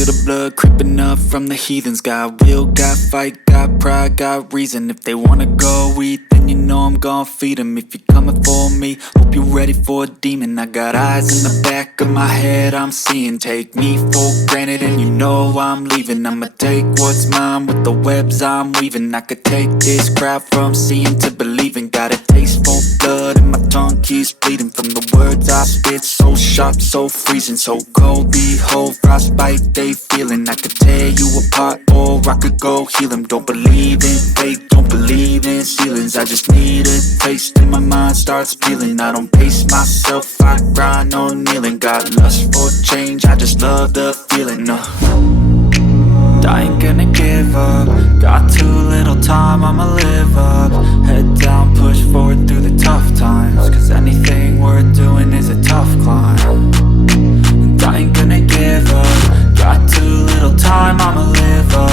feel the blood creeping up from the heathens. Got will, got fight, got pride, got reason. If they wanna go eat, then you know I'm gon' feed them. If you're coming for me, hope you're ready for a demon. I got eyes in the back of my head, I'm seeing. Take me for granted and you know I'm leaving. I'ma take what's mine with the webs I'm weaving. I could take this crowd from seeing to believing. Got a taste for blood and my tongue keeps bleeding from the words I spit. So sharp, so freezing, so cold. Behold, frostbite they feeling. I could tear you apart or I could go heal them. Don't believe in fate, don't believe in ceilings. I just need a taste and my mind starts peeling. I don't pace myself, I grind on kneeling. Got lust for change, I just love the feeling. I ain't gonna give up. Got too little time, I'ma live up. Head down, push forward through the tough times. Cause anything worth doing is a tough climb. And I ain't gonna give up. Got too little time, I'ma live up.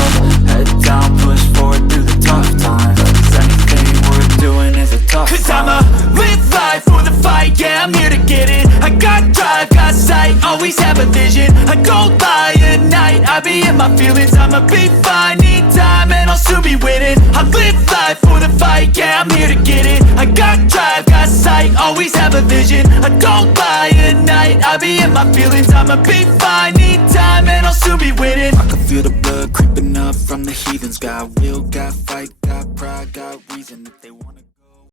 Head down, push forward through the tough times. Cause anything worth doing is a tough climb. Cause I'ma live life for the fight, yeah, I'm here to get it. I got drive, got sight, always have a vision. I don't lie at night, I be in my feelings. I'ma be fine, need time and I'll soon be winning. I live life for the fight, yeah, I'm here to get it. I got drive, got sight, always have a vision. I don't lie at night, I be in my feelings. I'ma be fine, need time and I'll soon be winning. I can feel the blood creeping up from the heathens. Got will, got fight, got pride, got reason. If they want